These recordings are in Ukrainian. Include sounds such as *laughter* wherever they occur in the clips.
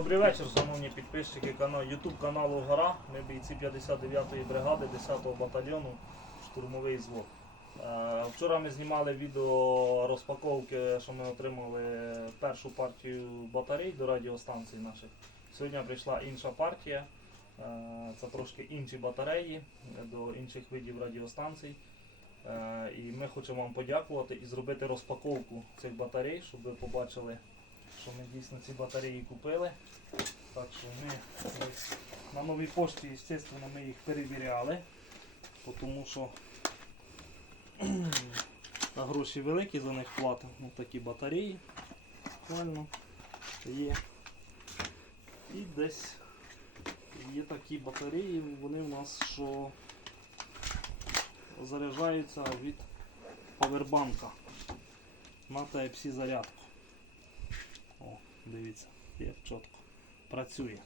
Добрий вечір, шановні підписчики каналу YouTube каналу Гора. Ми бійці 59-ї бригади 10-го батальйону штурмовий звод. Е, Вчора ми знімали відео розпаковки, що ми отримали першу партію батарей до радіостанцій наших. Сьогодні прийшла інша партія. Е, Це трошки інші батареї до інших видів радіостанцій. Е, І ми хочемо вам подякувати і зробити розпаковку цих батарей, щоб ви побачили, що ми дійсно ці батареї купили. Так що ми ось на новій пошті, звісно, ми їх перевіряли, тому що *clears throat* на гроші великі за них платимо. Ну, такі батареї. Буквально є. І десь є такі батареї, вони в нас що заряджаються від павербанка на Type-C зарядку. Дивіться, як чітко працює.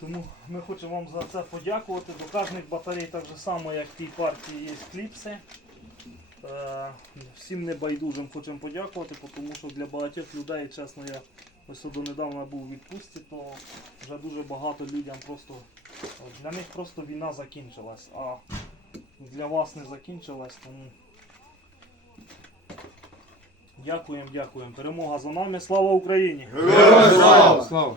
Тому ми хочемо вам за це подякувати. До кожних батарей так же само, як в тій партії є кліпси. Е, всім небайдужим хочемо подякувати, тому що для багатьох людей, чесно, я ось донедавна був у відпустці, то вже дуже багато людям просто для них просто війна закінчилась, а для вас не закінчилась, тому дякуємо, дякуємо. Перемога за нами. Слава Україні! Героям слава! Слава!